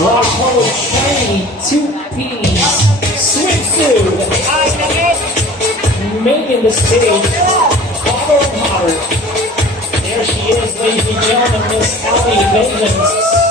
Rock Hold Shiny two-piece swimsuit. Making the stage hotter and hotter. There she is, ladies and gentlemen, Miss Ellie Vengeance.